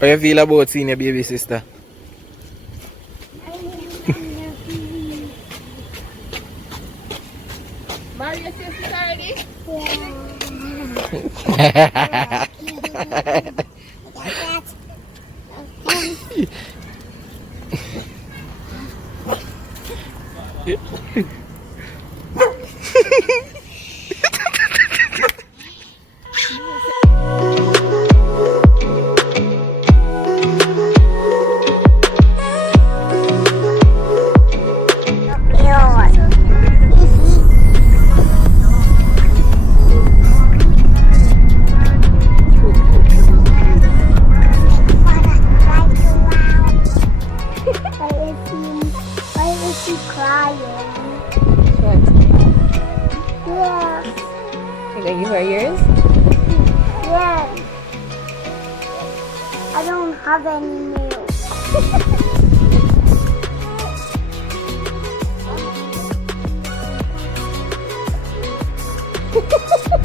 How you feel about seeing your baby sister? Mari, your sister already? Why is she crying? Yeah. You gonna give her yours? Yeah. I don't have any milk.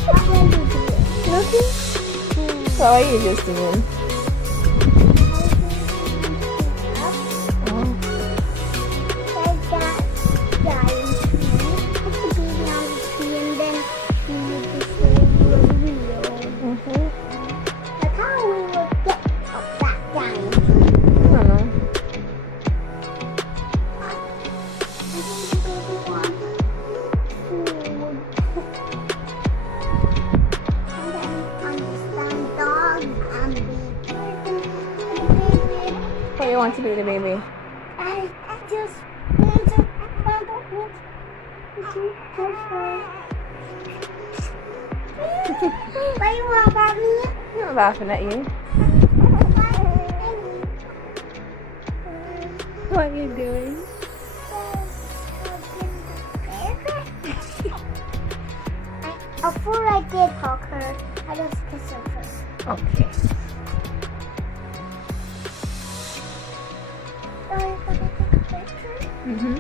What will you do? Nothing. So what are you just doing? Like that giant tree. Put the baby on the tree and then you would just say you were real. Like how we would get up that giant tree. I don't know. I think the baby wants food. And then understand dogs and baby. What you want to do with the baby? I just want to Why you want at me? I'm not laughing at you. What are you doing? Before I did hug her, I just kissed her first. Okay. So I'm gonna take a picture. Mm-hmm.